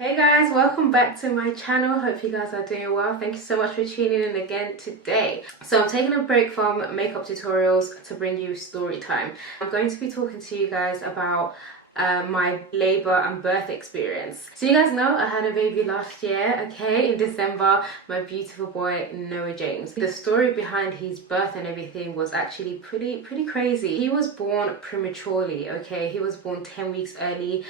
Hey guys, welcome back to my channel. Hope you guys are doing well. Thank you so much for tuning in again today. So I'm taking a break from makeup tutorials to bring you story time. I'm going to be talking to you guys about my labor and birth experience. So you guys know I had a baby last year, okay, in December, my beautiful boy Noah James. The story behind his birth and everything was actually pretty crazy. He was born prematurely, okay, he was born 10 weeks early.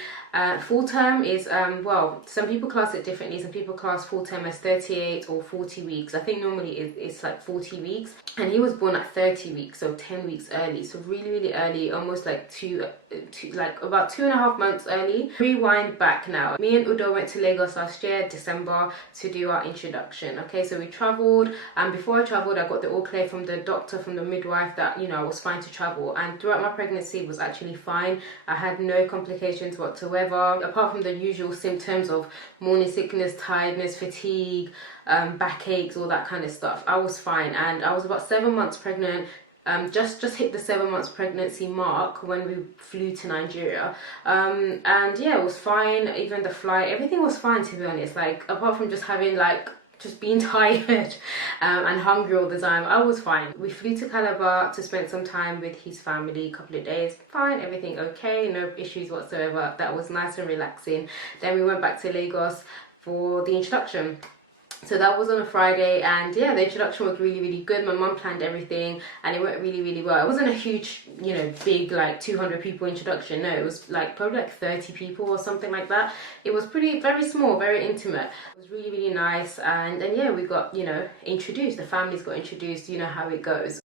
Full term is well, some people class it differently. Some people class full term as 38 or 40 weeks. I think normally it's like 40 weeks, and he was born at 30 weeks, so 10 weeks early, so really early, almost like like about 2.5 months early. Rewind back now. Me and Udo went to Lagos last year, December, to do our introduction. Okay, so we traveled, and before I traveled, I got the all clear from the doctor, from the midwife, that, you know, I was fine to travel. And throughout my pregnancy, it was actually fine. I had no complications whatsoever, apart from the usual symptoms of morning sickness, tiredness, fatigue, backaches, all that kind of stuff. I was fine, and I was about 7 months pregnant. Just hit the 7 months pregnancy mark when we flew to Nigeria, and yeah, it was fine. Even the flight, everything was fine, to be honest. Like, apart from just having just being tired and hungry all the time, I was fine. We flew to Calabar to spend some time with his family, a couple of days. Fine, everything okay, no issues whatsoever. That was nice and relaxing. Then we went back to Lagos for the introduction. So that was on a Friday, and yeah, the introduction was really good. My mum planned everything and it went really well. It wasn't a huge, you know, big like 200 people introduction. No, it was like probably like 30 people or something like that. It was very small, very intimate. It was really nice, and yeah, we got, you know, introduced. The families got introduced. You know how it goes.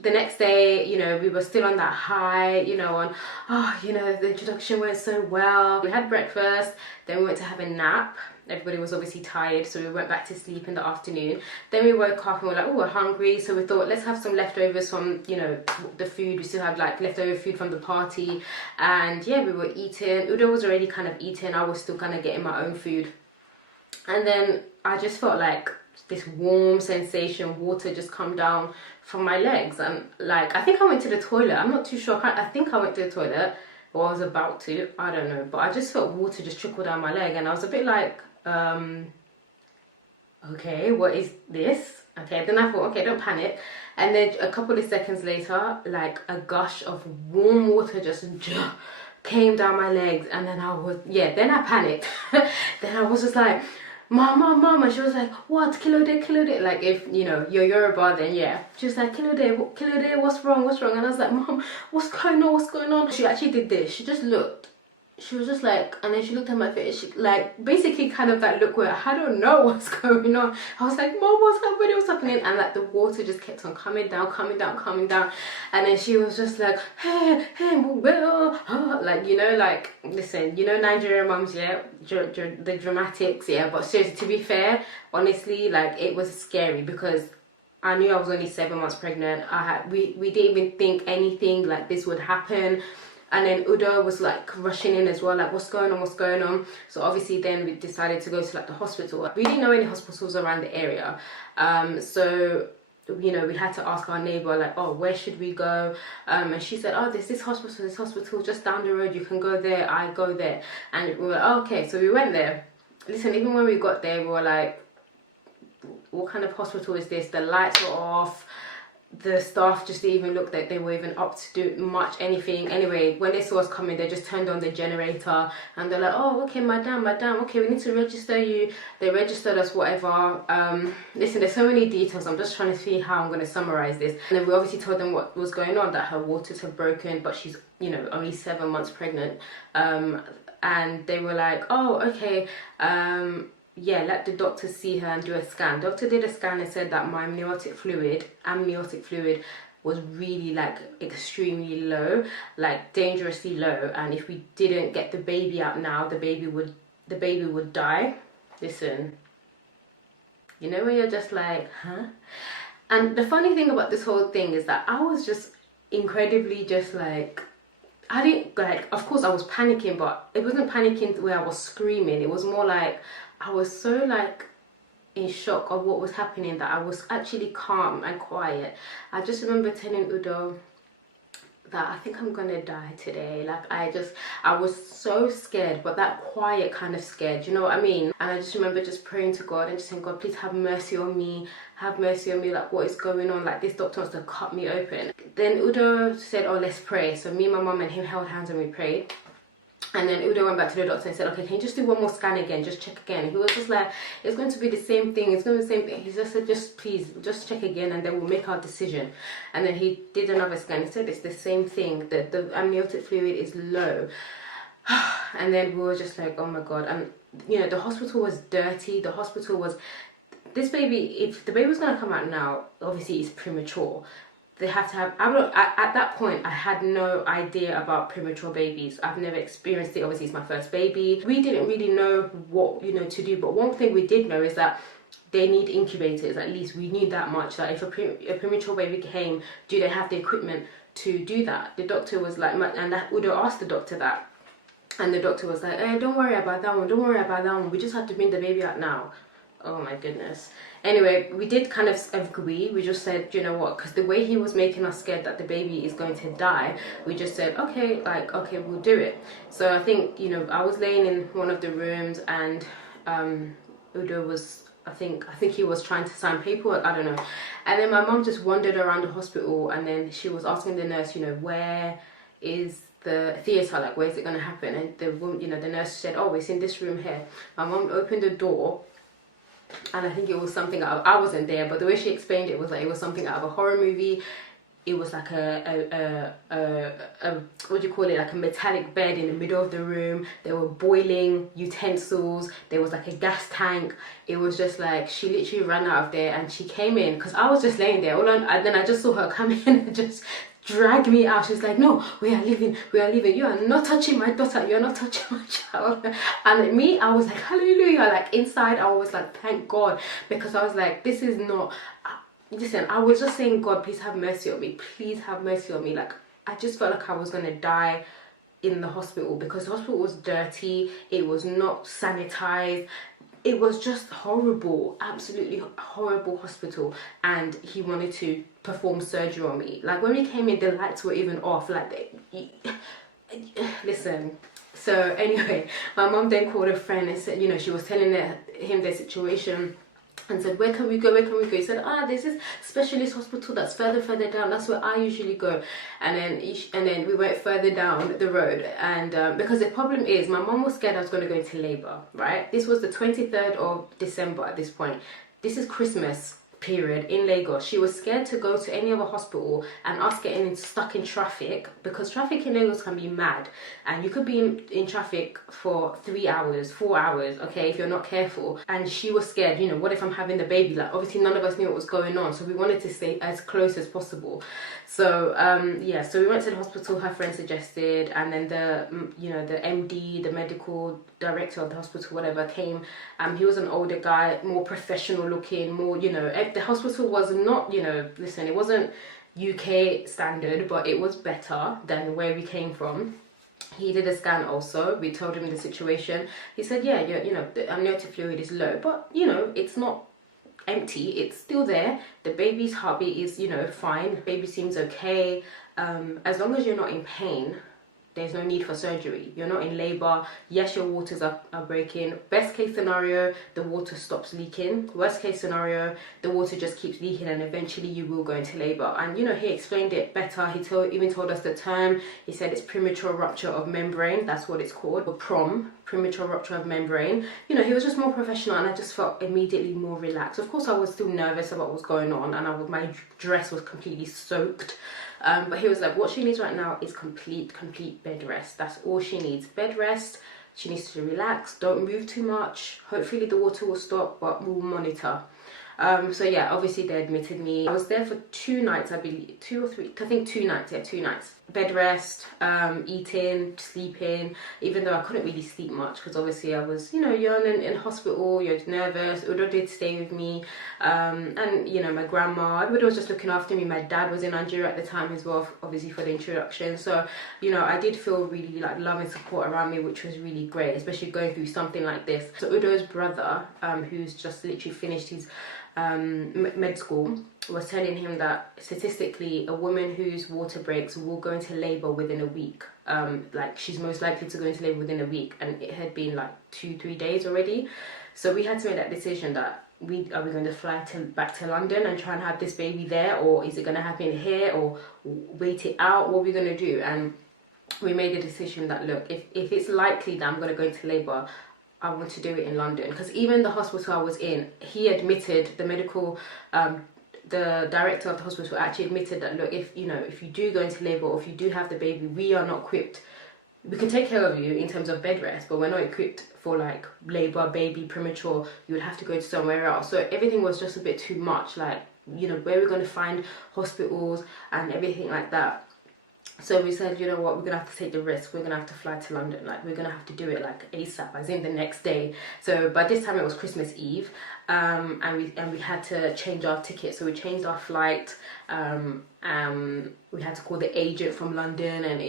The next day, you know, we were still on that high, you know, on, oh, you know, the introduction went so well. We had breakfast, then we went to have a nap. Everybody was obviously tired, so we went back to sleep in the afternoon. Then we woke up and we're like, oh, we're hungry, so we thought, let's have some leftovers from, you know, the food. We still had like leftover food from the party, and yeah, we were eating. Udo was already kind of eating. I was still kind of getting my own food, and then I just felt like this warm sensation, water just come down from my legs, and like, I think I went to the toilet. I'm not too sure. I think I went to the toilet, or I was about to, I don't know, but I just felt water just trickle down my leg, and I was a bit like, okay, what is this? Okay, then I thought, okay, don't panic. And then a couple of seconds later, like a gush of warm water just came down my legs, and then I was, yeah, then I panicked. Then I was just like, mom, and she was like, what, kilode, like, if, you know, you're Yoruba, then yeah. She was like, kilode, what's wrong, and I was like, mom, what's going on? She actually did this. She just looked. She was just like, and then she looked at my face, she, like, basically kind of that look where I don't know what's going on. I was like, mom, what's happening? And like the water just kept on coming down. And then she was just like, hey, like, you know, like, listen, you know, Nigerian mums, yeah, the dramatics, yeah. But seriously, to be fair, honestly, like, it was scary because I knew I was only 7 months pregnant. We didn't even think anything like this would happen. And then Udo was like rushing in as well, like, what's going on? So obviously then we decided to go to like the hospital. We didn't know any hospitals around the area, so, you know, we had to ask our neighbor, like, oh, where should we go? And she said, oh, there's this hospital just down the road, you can go there. I go there. And we were like, oh, okay, so we went there. Listen, even when we got there, we were like, what kind of hospital is this? The lights were off. The staff just didn't even look like they were even up to do much anything. Anyway, when they saw us coming, they just turned on the generator, and they're like, oh, okay, madam, okay, we need to register you. They registered us, whatever. Listen, there's so many details. I'm just trying to see how I'm going to summarize this. And then we obviously told them what was going on, that her waters have broken, but she's, you know, only 7 months pregnant. And they were like, oh, okay, yeah, let the doctor see her and do a scan. Doctor did a scan and said that my amniotic fluid was really, like, extremely low, like dangerously low, and if we didn't get the baby out now, the baby would die. Listen, you know when you're just like, huh? And the funny thing about this whole thing is that I was just incredibly just like, I didn't, like, of course I was panicking, but it wasn't panicking where I was screaming. It was more like I was so like in shock of what was happening that I was actually calm and quiet. I just remember telling Udo, that I think I'm gonna die today. Like I was so scared, but that quiet kind of scared, you know what I mean? And I just remember just praying to God and just saying, God, please have mercy on me, have mercy on me, like what is going on? Like this doctor wants to cut me open. Then Udo said, oh, let's pray. So me, my mum and him held hands and we prayed. And then Udo went back to the doctor and said, okay, can you just do one more scan again, just check again? And he was just like, it's going to be the same thing, it's going to be the same thing. He just said, just please, just check again and then we'll make our decision. And then he did another scan. He said it's the same thing, that the amniotic fluid is low. And then we were just like, oh my God. And you know, the hospital was dirty. The hospital was, this baby, if the baby was going to come out now, obviously it's premature. They have to have, at that point I had no idea about premature babies. I've never experienced it. Obviously it's my first baby. We didn't really know what, you know, to do, but one thing we did know is that they need incubators. At least we knew that much, that if a premature baby came, do they have the equipment to do that? The doctor was like, and that Udo asked the doctor that, and the doctor was like, hey, don't worry about that one, don't worry about that one, we just have to bring the baby out now. Oh my goodness. Anyway, we did kind of agree. We just said, you know what, because the way he was making us scared that the baby is going to die, we just said, okay, like, okay, we'll do it. So I think, you know, I was laying in one of the rooms and Udo was, I think he was trying to sign paperwork, I don't know. And then my mom just wandered around the hospital and then she was asking the nurse, you know, where is the theatre, like where's it going to happen? And the woman, you know, the nurse said, oh, it's in this room here. My mom opened the door, and I think it was something I wasn't there, but the way she explained it was like it was something out of a horror movie. It was like a what do you call it, like a metallic bed in the middle of the room. There were boiling utensils. There was like a gas tank. It was just like she literally ran out of there and she came in because I was just laying there. And then I just saw her come in and just drag me out. She's like, no, we are leaving, you are not touching my daughter, you are not touching my child. And me, I was like, hallelujah, like inside I was like, thank God, because I was like, this is not, listen, I was just saying, God, please have mercy on me, please have mercy on me. Like I just felt like I was gonna die in the hospital because the hospital was dirty, it was not sanitized. It was just horrible, absolutely horrible hospital, and he wanted to perform surgery on me. Like when we came in, the lights were even off. Like, listen. So anyway, my mom then called a friend and said, you know, she was telling him their situation. And said, where can we go, where can we go? He said, there's this specialist hospital that's further down, that's where I usually go. And then we went further down the road, and because the problem is my mom was scared I was going to go into labor, right? This was the 23rd of December at this point. This is Christmas period in Lagos. She was scared to go to any other hospital and us getting stuck in traffic, because traffic in Lagos can be mad and you could be in traffic for 3 hours, 4 hours, okay, if you're not careful. And she was scared, you know, what if I'm having the baby? Like obviously none of us knew what was going on, so we wanted to stay as close as possible. So yeah, so we went to the hospital her friend suggested, and then the, you know, the MD, the medical director of the hospital, whatever, came. He was an older guy, more professional looking, more, you know, the hospital was not, you know, listen, it wasn't UK standard, but it was better than where we came from. He did a scan also. We told him the situation. He said, yeah, you know, the amniotic fluid is low, but you know, it's not empty, it's still there. The baby's heartbeat is, you know, fine. The baby seems okay. As long as you're not in pain, there's no need for surgery. You're not in labor. Yes, your waters are breaking. Best case scenario, the water stops leaking. Worst case scenario, the water just keeps leaking and eventually you will go into labor. And you know, he explained it better. He even told us the term. He said it's premature rupture of membrane. That's what it's called. Or PROM, premature rupture of membrane. You know, he was just more professional and I just felt immediately more relaxed. Of course, I was still nervous about what was going on and my dress was completely soaked. But he was like, what she needs right now is complete bed rest. That's all she needs, bed rest. She needs to relax, don't move too much. Hopefully the water will stop, but we'll monitor. So yeah, obviously they admitted me. I was there for 2 nights, I believe, 2 or 3, I think 2 nights, yeah, 2 nights. Bed rest, eating, sleeping, even though I couldn't really sleep much because obviously I was, you know, young and in hospital, you're nervous. Udo did stay with me, and you know, my grandma, everybody was just looking after me. My dad was in Nigeria at the time as well, obviously for the introduction. So, you know, I did feel really like love and support around me, which was really great, especially going through something like this. So Udo's brother, who's just literally finished his med school was telling him that statistically a woman whose water breaks will go into labor within a week. Like she's most likely to go into labor within a week, and it had been like 2-3 days already. So we had to make that decision that are we going to fly back to London and try and have this baby there, or is it going to happen here, or wait it out? What are we going to do? And we made the decision that, look, if it's likely that I'm going to go into labor, I want to do it in London. Because even the hospital I was in, he admitted, the medical the director of the hospital actually admitted that, look, if you do go into labor, or if you do have the baby, we are not equipped. We can take care of you in terms of bed rest, but we're not equipped for like labor, baby, premature. You would have to go to somewhere else. So everything was just a bit too much, like, where we're going to find hospitals and everything like that. So we said, you know what, we're going to have to take the risk. We're going to have to fly to London. Like, we're going to have to do it like ASAP, as in the next day. So by this time it was Christmas Eve, and we had to change our ticket. So we changed our flight. We had to call the agent from London, and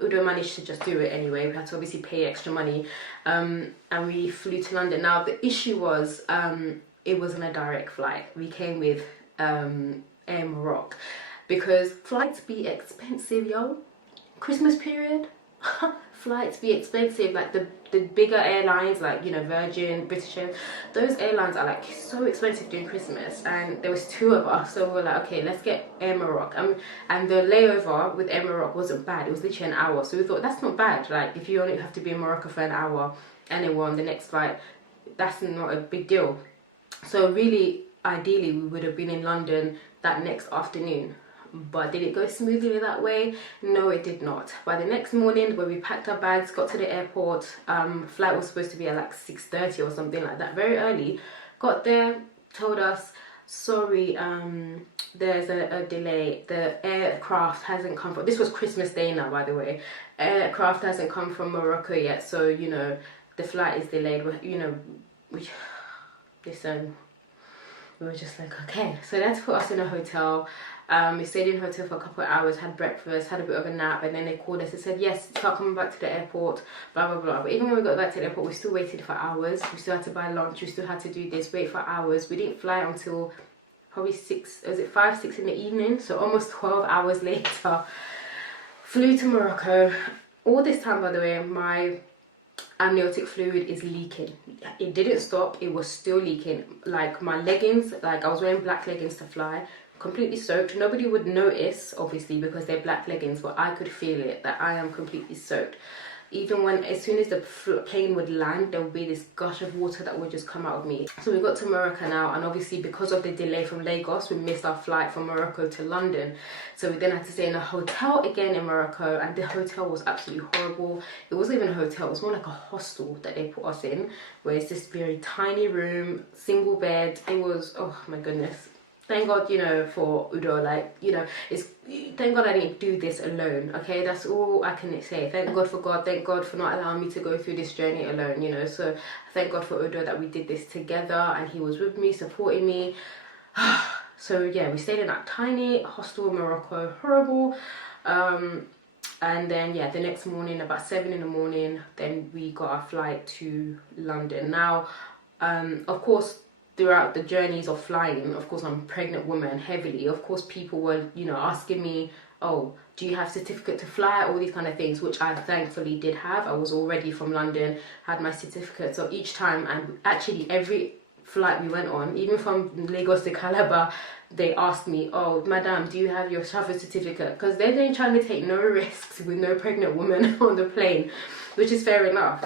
Udo managed to just do it anyway. We had to obviously pay extra money, and we flew to London. Now the issue was, it wasn't a direct flight. We came with Air Morocco. Because flights be expensive, yo. Christmas period, flights be expensive. Like the bigger airlines, like Virgin, British Airways, those airlines are like so expensive during Christmas. And there was 2 of us, so we were like, okay, let's get Air Morocco. And the layover with Air Morocco wasn't bad. It was literally an hour, so we thought that's not bad. Like, if you only have to be in Morocco for an hour and then we're on the next flight, that's not a big deal. So really, ideally, we would have been in London that next afternoon. But did it go smoothly that way? No, it did not. By the next morning, when we packed our bags, got to the airport, flight was supposed to be at like 6:30 or something like that, very early. Got there, told us, sorry, there's a delay. The aircraft hasn't come from, this was Christmas Day now, by the way. Aircraft hasn't come from Morocco yet, so, the flight is delayed. Listen, we were just like, okay. So they had to put us in a hotel. We stayed in a hotel for a couple of hours, had breakfast, had a bit of a nap, and then they called us and said, yes, start coming back to the airport, blah, blah, blah. But even when we got back to the airport, we still waited for hours. We still had to buy lunch. We still had to do this, wait for hours. We didn't fly until probably 5, 6 in the evening. So almost 12 hours later, flew to Morocco. All this time, by the way, my amniotic fluid is leaking. It didn't stop. It was still leaking. Like my leggings, like I was wearing black leggings to fly, completely soaked. Nobody would notice, obviously, because they're black leggings, but I could feel it, that I am completely soaked. Even as soon as the plane would land, there would be this gush of water that would just come out of me. So we got to Morocco now, and obviously because of the delay from Lagos, we missed our flight from Morocco to London. So we then had to stay in a hotel again in Morocco, and the hotel was absolutely horrible. It wasn't even a hotel, it was more like a hostel that they put us in, where it's this very tiny room, single bed. It was, oh my goodness. Thank God, for Udo, like, thank God I didn't do this alone, okay? That's all I can say. Thank God for not allowing me to go through this journey alone, so thank God for Udo that we did this together, and he was with me, supporting me. So yeah, we stayed in that tiny hostel in Morocco, horrible. And then yeah, the next morning, about 7 in the morning, then we got our flight to London. Now, of course, throughout the journeys of flying, of course, I'm a pregnant woman heavily. Of course, people were, asking me, oh, do you have certificate to fly? All these kind of things, which I thankfully did have. I was already from London, had my certificate. So each time, and actually every flight we went on, even from Lagos to Calabar, they asked me, oh, madam, do you have your travel certificate? Because they're trying to take no risks with no pregnant woman on the plane, which is fair enough.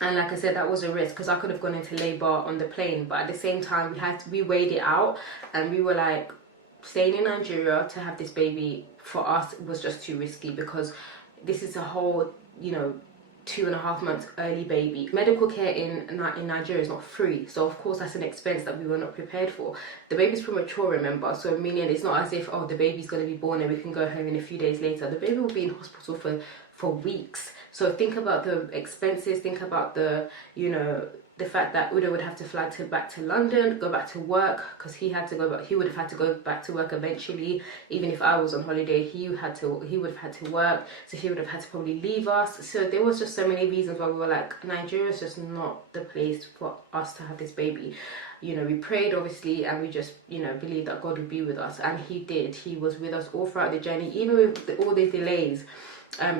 And like I said, that was a risk because I could have gone into labour on the plane. But at the same time, we weighed it out, and we were like, staying in Nigeria to have this baby for us was just too risky, because this is a whole, 2.5 months early baby. Medical care in Nigeria is not free, so of course that's an expense that we were not prepared for. The baby's premature, remember, so meaning it's not as if, oh, the baby's going to be born and we can go home in a few days later. The baby will be in hospital for for weeks. So think about the expenses, think about the, you know, the fact that Udo would have to fly back to London, go back to work, because he had to go back. He would have had to go back to work eventually. Even if I was on holiday, he would have had to work. So he would have had to probably leave us. So there was just so many reasons why we were like, Nigeria is just not the place for us to have this baby. You know, we prayed obviously, and we just, you know, believed that God would be with us, and he did. He was with us all throughout the journey, even with all the delays.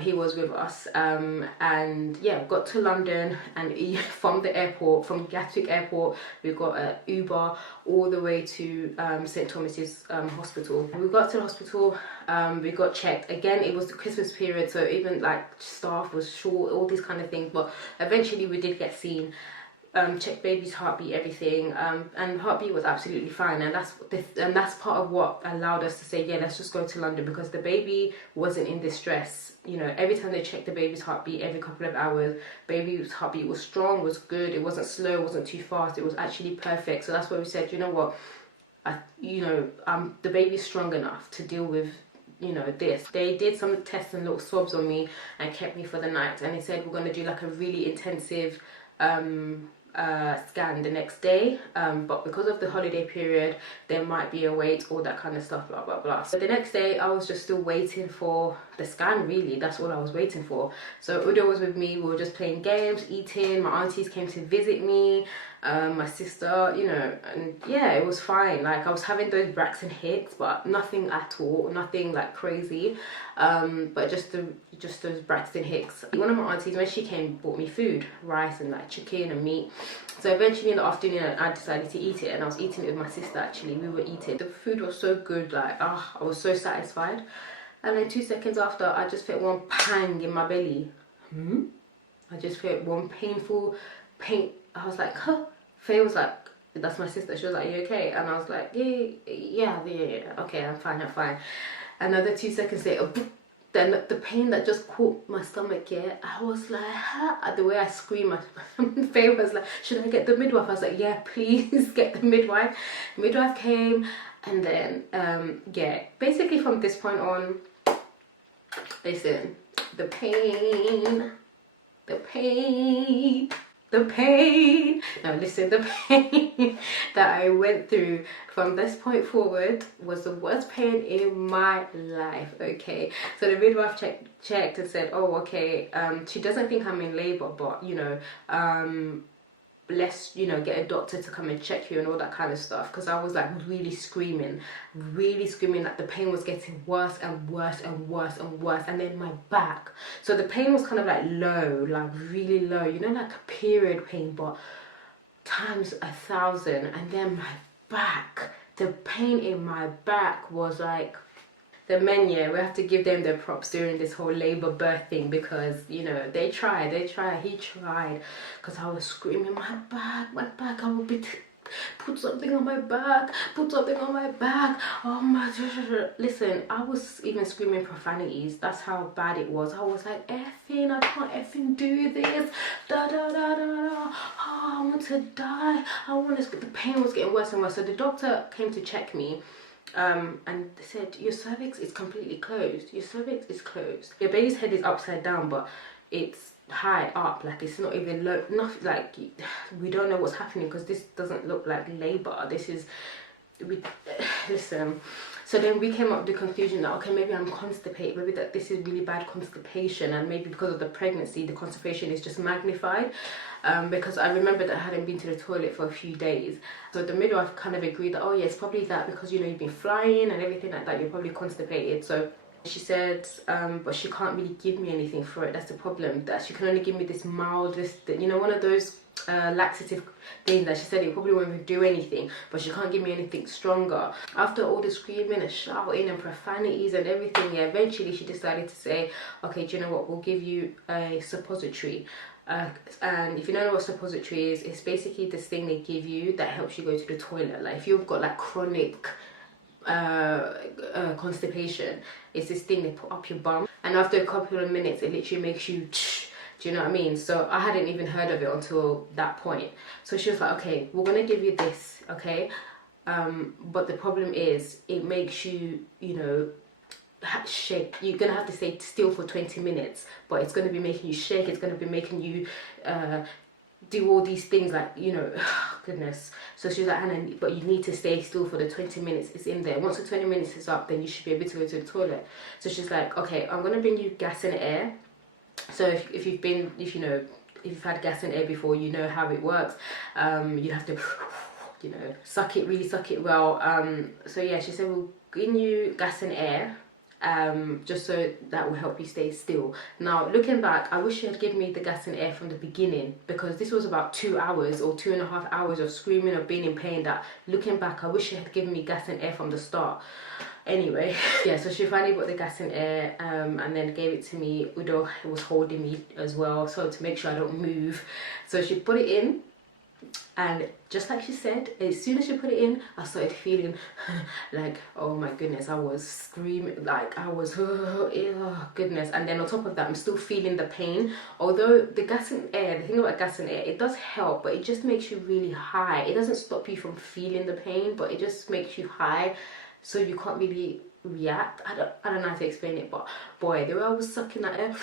He was with us, and yeah, got to London, and from the airport, from Gatwick Airport, we got an Uber all the way to St. Thomas's Hospital. We got to the hospital, we got checked. Again, it was the Christmas period, so even like staff was short, all these kind of things, but eventually we did get seen. Checked baby's heartbeat, everything, and heartbeat was absolutely fine, and that's part of what allowed us to say, yeah, let's just go to London, because the baby wasn't in distress. You know, every time they checked the baby's heartbeat, every couple of hours, baby's heartbeat was strong, was good, it wasn't slow, it wasn't too fast, it was actually perfect. So that's why we said, you know what, the baby's strong enough to deal with, you know, this. They did some tests and little swabs on me and kept me for the night, and they said we're going to do like a really intensive scan the next day, but because of the holiday period there might be a wait, all that kind of stuff, blah blah blah. So the next day I was just still waiting for the scan, really. That's all I was waiting for. So Udo was with me, we were just playing games, eating. My aunties came to visit me, my sister, you know, and yeah, it was fine. Like, I was having those Braxton hits, but nothing at all, nothing like crazy, but just those Braxton hicks. One of my aunties, when she came, bought me food, rice and like chicken and meat. So eventually in the afternoon I decided to eat it, and I was eating it with my sister. Actually, we were eating, the food was so good, like, I was so satisfied. And then 2 seconds after, I just felt one pang in my belly. I just felt one painful pain. I was like, huh. Faye was like, that's my sister, she was like, are you okay? And I was like, yeah, okay, I'm fine. Another 2 seconds later, then the pain that just caught my stomach, yeah, I was like, huh? The way I screamed, Faye was like, should I get the midwife? I was like, yeah, please get the midwife. Midwife came, and then yeah, basically from this point on, listen, the pain, now listen, the pain that I went through from this point forward was the worst pain in my life, okay? So the midwife checked and said, oh, okay, she doesn't think I'm in labor, but, you know, let's, you know, get a doctor to come and check you and all that kind of stuff, because I was like really screaming, like the pain was getting worse and worse and worse and worse. And then my back, so the pain was kind of like low, like really low, you know, like a period pain, but times 1,000. And then my back, the pain in my back was like, the men, yeah, we have to give them their props during this whole labor birth thing, because, you know, he tried, because I was screaming, my back, I would be, put something on my back, oh my, listen, I was even screaming profanities. That's how bad it was. I was like, effing, I can't effing do this, oh, I want to die, the pain was getting worse and worse. So the doctor came to check me, and said, your cervix is completely closed. Your cervix is closed. Your baby's head is upside down, but it's high up, like it's not even low, nothing, like we don't know what's happening, because this doesn't look like labor. This is, listen. So then we came up with the conclusion that, okay, maybe I'm constipated, maybe that this is really bad constipation, and maybe because of the pregnancy the constipation is just magnified, because I remember that I hadn't been to the toilet for a few days. So the midwife kind of agreed that, oh yeah, it's probably that, because, you know, you've been flying and everything like that, you're probably constipated. So she said, but she can't really give me anything for it. That's the problem, that she can only give me this mild, you know, one of those laxative things that she said it probably won't even do anything, but she can't give me anything stronger. After all the screaming and shouting and profanities and everything, yeah, eventually she decided to say, okay, do you know what, we'll give you a suppository. And if you don't know what suppository is, it's basically this thing they give you that helps you go to the toilet. Like if you've got like chronic constipation, it's this thing they put up your bum, and after a couple of minutes it literally makes you do you know what I mean? So I hadn't even heard of it until that point. So she was like, okay, we're gonna give you this, okay, but the problem is it makes you, you know, shake. You're gonna have to stay still for 20 minutes, but it's gonna be making you shake. It's gonna be making you do all these things, like, you know. Goodness. So she was like, Hannah, but you need to stay still for the 20 minutes it's in there. Once the 20 minutes is up, then you should be able to go to the toilet. So she's like, okay, I'm gonna bring you gas and air. So if you've had gas and air before, you know how it works. You have to, you know, suck it well. So yeah, she said, we'll give you gas and air, just so that will help you stay still. Now, looking back, I wish she had given me the gas and air from the beginning, because this was about 2 hours or 2.5 hours of screaming, of being in pain, that looking back, I wish she had given me gas and air from the start. Anyway, yeah, so she finally bought the gas and air, and then gave it to me. Udo was holding me as well, so to make sure I don't move. So she put it in, and just like she said, as soon as she put it in, I started feeling like, oh my goodness, I was screaming, like I was, oh goodness. And then on top of that, I'm still feeling the pain. Although the gas and air, the thing about gas and air, it does help, but it just makes you really high. It doesn't stop you from feeling the pain, but it just makes you high, so you can't really react. I don't know how to explain it, but boy, the way I was sucking that air,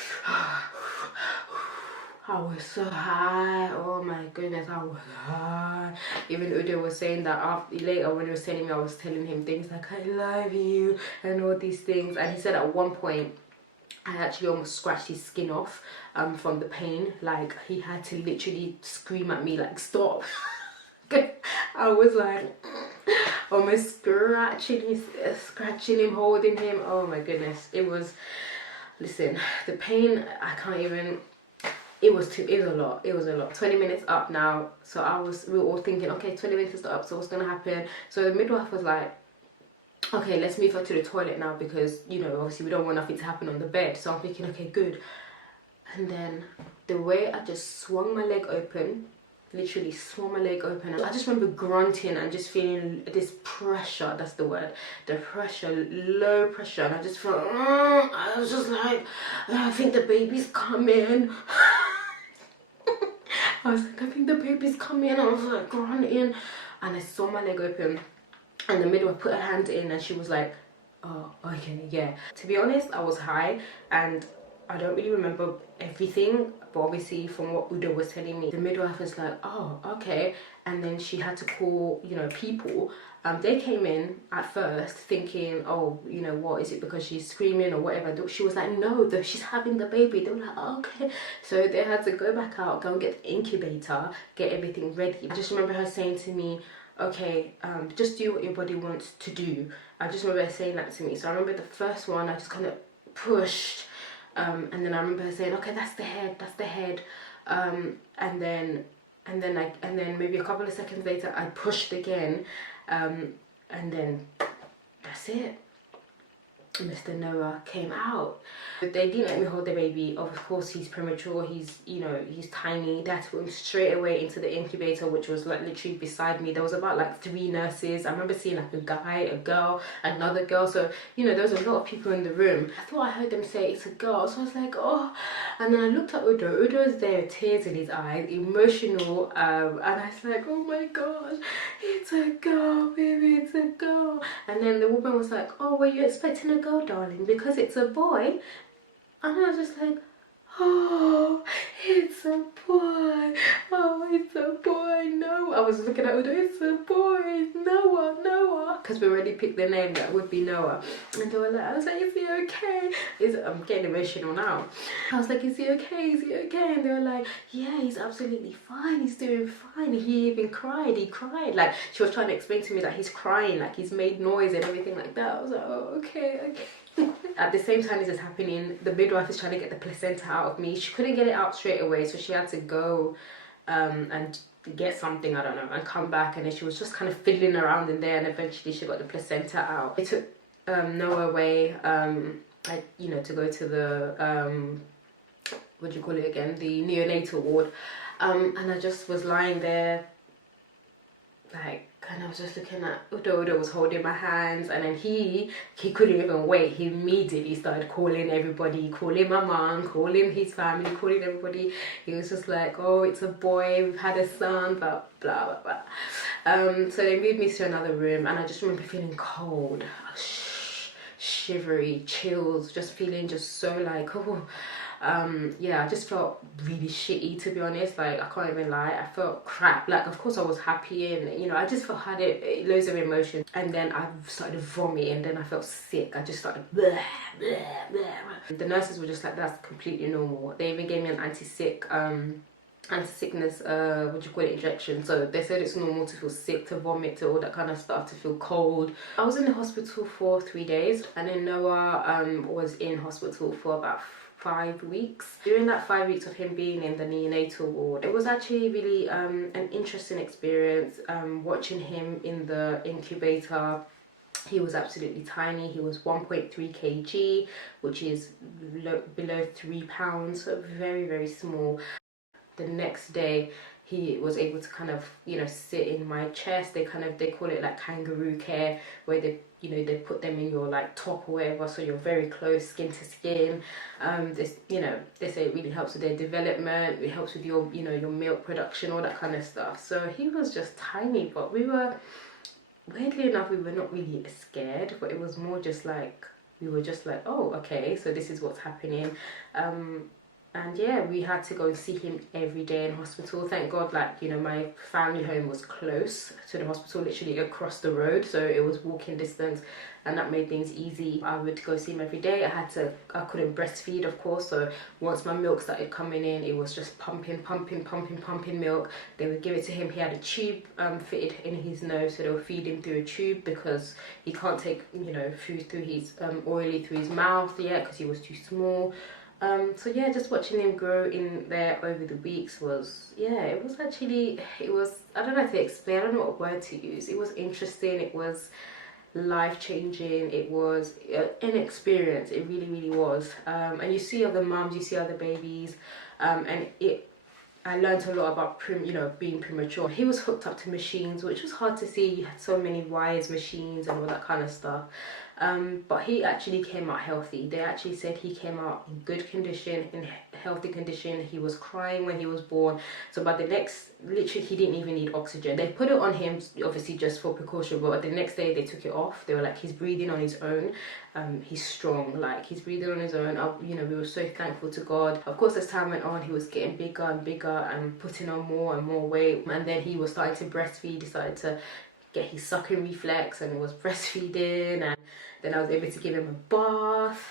I was so high. Oh my goodness, I was high. Even Udo was saying that later when he was telling me, I was telling him things like, I love you, and all these things. And he said at one point, I actually almost scratched his skin off from the pain. Like, he had to literally scream at me, like, stop. I was like almost scratching him, holding him. Oh my goodness, it was, listen, the pain, I can't even, it was a lot. 20 minutes up now, so we were all thinking, okay, 20 minutes is up, so what's gonna happen? So the midwife was like, okay, let's move her to the toilet now, because, you know, obviously we don't want nothing to happen on the bed. So I'm thinking, okay, good. And then the way I just swung my leg open, literally swung my leg open, and I just remember grunting and just feeling this pressure, that's the word, the pressure, low pressure. And I just felt, I was just like, I think the baby's coming. I was like, I think the baby's coming. I was like grunting, and I saw my leg open, and the midwife put her hand in, and she was like, oh, okay, yeah. To be honest, I was high, and I don't really remember everything, but obviously from what Udo was telling me, the midwife was like, oh, okay. And then she had to call, you know, people. They came in at first thinking, oh, you know, what is it, because she's screaming or whatever. She was like, no, she's having the baby. They were like, oh, okay. So they had to go back out, go and get the incubator, get everything ready. I just remember her saying to me, okay, just do what your body wants to do. I just remember her saying that to me. So I remember the first one, I just kind of pushed. And then I remember her saying, okay, that's the head. And then maybe a couple of seconds later, I pushed again. And then that's it. Mr. Noah came out. But they didn't let me hold the baby. Of course, he's premature, he's, you know, he's tiny. They had to put him straight away into the incubator, which was like literally beside me. There was about like 3 nurses. I remember seeing like a guy, a girl, another girl. So, you know, there was a lot of people in the room. I thought I heard them say it's a girl, so I was like, oh. And then I looked at Udo. Udo was there, tears in his eyes, emotional, and I was like, oh my gosh, it's a girl, baby, it's a girl. And then the woman was like, oh, were you expecting a girl, darling, because it's a boy? And I was just like, oh, it's a boy. Oh, it's a boy. No, I was looking at Udo. It's a boy. It's Noah. Because we already picked the name that would be Noah. And they were like, I was like, is he okay? I'm getting emotional now. I was like, is he okay? Is he okay? And they were like, yeah, he's absolutely fine. He's doing fine. He even cried. He cried. Like, she was trying to explain to me that he's crying, like he's made noise and everything like that. I was like, oh, okay. At the same time this is happening, the midwife is trying to get the placenta out of me. She couldn't get it out straight away, so she had to go and get something, I don't know, and come back. And then she was just kind of fiddling around in there, and eventually she got the placenta out. They took Noah away, you know, to go to the what do you call it again, the neonatal ward, and I just was lying there, like, and I was just looking at Udo was holding my hands, and then he couldn't even wait. He immediately started calling everybody, calling my mom, calling his family, calling everybody. He was just like, oh, it's a boy, we've had a son, blah blah blah. So they moved me to another room, and I just remember feeling cold, shivery, chills, just feeling just so like, oh, yeah, I just felt really shitty, to be honest. Like, I can't even lie, I felt crap. Like, of course I was happy, and you know, I just had loads of emotion. And then I started vomiting, and then I felt sick. I just started bleh, bleh, bleh. The nurses were just like, that's completely normal. They even gave me an anti-sickness injection. So they said it's normal to feel sick, to vomit, to all that kind of stuff, to feel cold. I was in the hospital for 3 days, and then Noah was in hospital for about 5 weeks. During that 5 weeks of him being in the neonatal ward, it was actually really an interesting experience, watching him in the incubator. He was absolutely tiny. He was 1.3 kg, which is below 3 pounds, so very, very small. The next day he was able to kind of, you know, sit in my chest. They call it like kangaroo care, where they, you know, they put them in your like top or whatever, so you're very close, skin to skin. This, you know, they say it really helps with their development, it helps with your, you know, your milk production, all that kind of stuff. So he was just tiny, but we were, weirdly enough, we were not really scared, but it was more just like, we were just like, oh, okay, so this is what's happening. And yeah, we had to go and see him every day in hospital. Thank God, like, you know, my family home was close to the hospital, literally across the road, so it was walking distance, and that made things easy. I would go see him every day. I couldn't breastfeed, of course, so once my milk started coming in, it was just pumping milk. They would give it to him. He had a tube fitted in his nose, so they would feed him through a tube, because he can't take, you know, food through his oily through his mouth yet, because he was too small. So yeah, just watching him grow in there over the weeks was, yeah, it was, I don't know how to explain, I don't know what word to use. It was interesting, it was life-changing, it was an experience, it really, really was. And you see other mums, you see other babies, and I learned a lot about being premature. He was hooked up to machines, which was hard to see. You had so many wires, machines, and all that kind of stuff. But he actually came out healthy. They actually said he came out in good condition, in healthy condition. He was crying when he was born. So by the next, literally, he didn't even need oxygen. They put it on him, obviously, just for precaution. But the next day, they took it off. They were like, he's breathing on his own. He's strong. Like, he's breathing on his own. You know, we were so thankful to God. Of course, as time went on, he was getting bigger and bigger and putting on more and more weight. And then he was starting to breastfeed. He started to get his sucking reflex and was breastfeeding, and then I was able to give him a bath.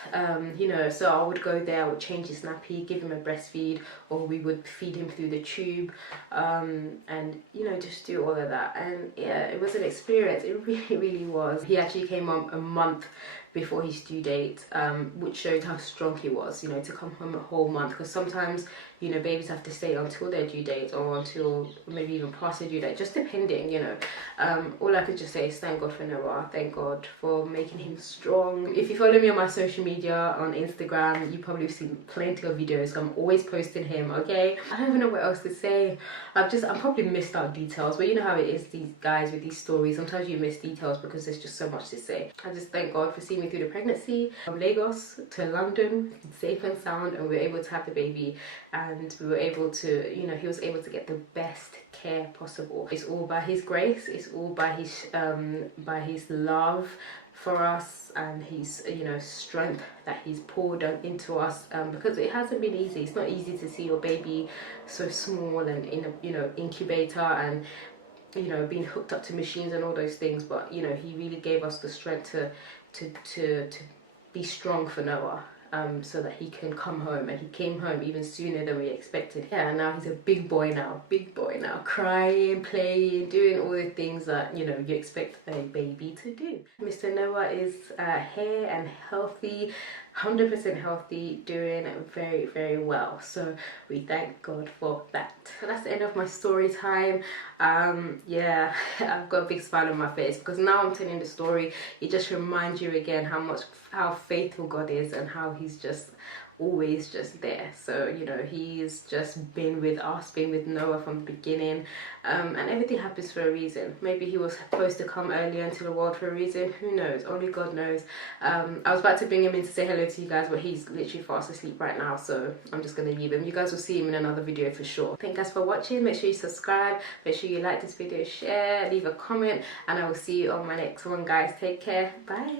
You know, so I would go there, I would change his nappy, give him a breastfeed, or we would feed him through the tube, and you know, just do all of that. And yeah, it was an experience. It really, really was. He actually came home a month before his due date, which showed how strong he was, you know, to come home a whole month, because sometimes, you know, babies have to stay until their due date, or until maybe even past their due date, just depending, you know. All I could just say is thank God for Noah, thank God for making him strong. If you follow me on my social media, on Instagram, you probably have seen plenty of videos. I'm always posting him, okay? I don't even know what else to say. I'm probably missed out details, but you know how it is, these guys with these stories, sometimes you miss details because there's just so much to say. I just thank God for seeing me through the pregnancy, from Lagos to London, safe and sound, and we were able to have the baby, and we were able to, you know, he was able to get the best care possible. It's all by his grace, it's all by his love for us, and his, you know, strength that he's poured into us, because it hasn't been easy. It's not easy to see your baby so small and in a, you know, incubator, and you know, being hooked up to machines and all those things. But you know, he really gave us the strength to be strong for Noah, so that he can come home, and he came home even sooner than we expected. Yeah, and now he's a big boy now, crying, playing, doing all the things that, you know, you expect a baby to do. Mr. Noah is here and healthy, 100% healthy, doing very, very well. So we thank God for that. So that's the end of my story time. Yeah, I've got a big smile on my face, because now I'm telling the story, it just reminds you again how faithful God is, and how he's just always just there. So, you know, he's just been with us, been with Noah from the beginning, and everything happens for a reason. Maybe he was supposed to come earlier into the world for a reason, who knows, only God knows. I was about to bring him in to say hello to you guys, but he's literally fast asleep right now, so I'm just gonna leave him. You guys will see him in another video for sure. Thank you guys for watching. Make sure you subscribe, make sure you like this video, share, leave a comment, and I will see you on my next one, guys. Take care, bye.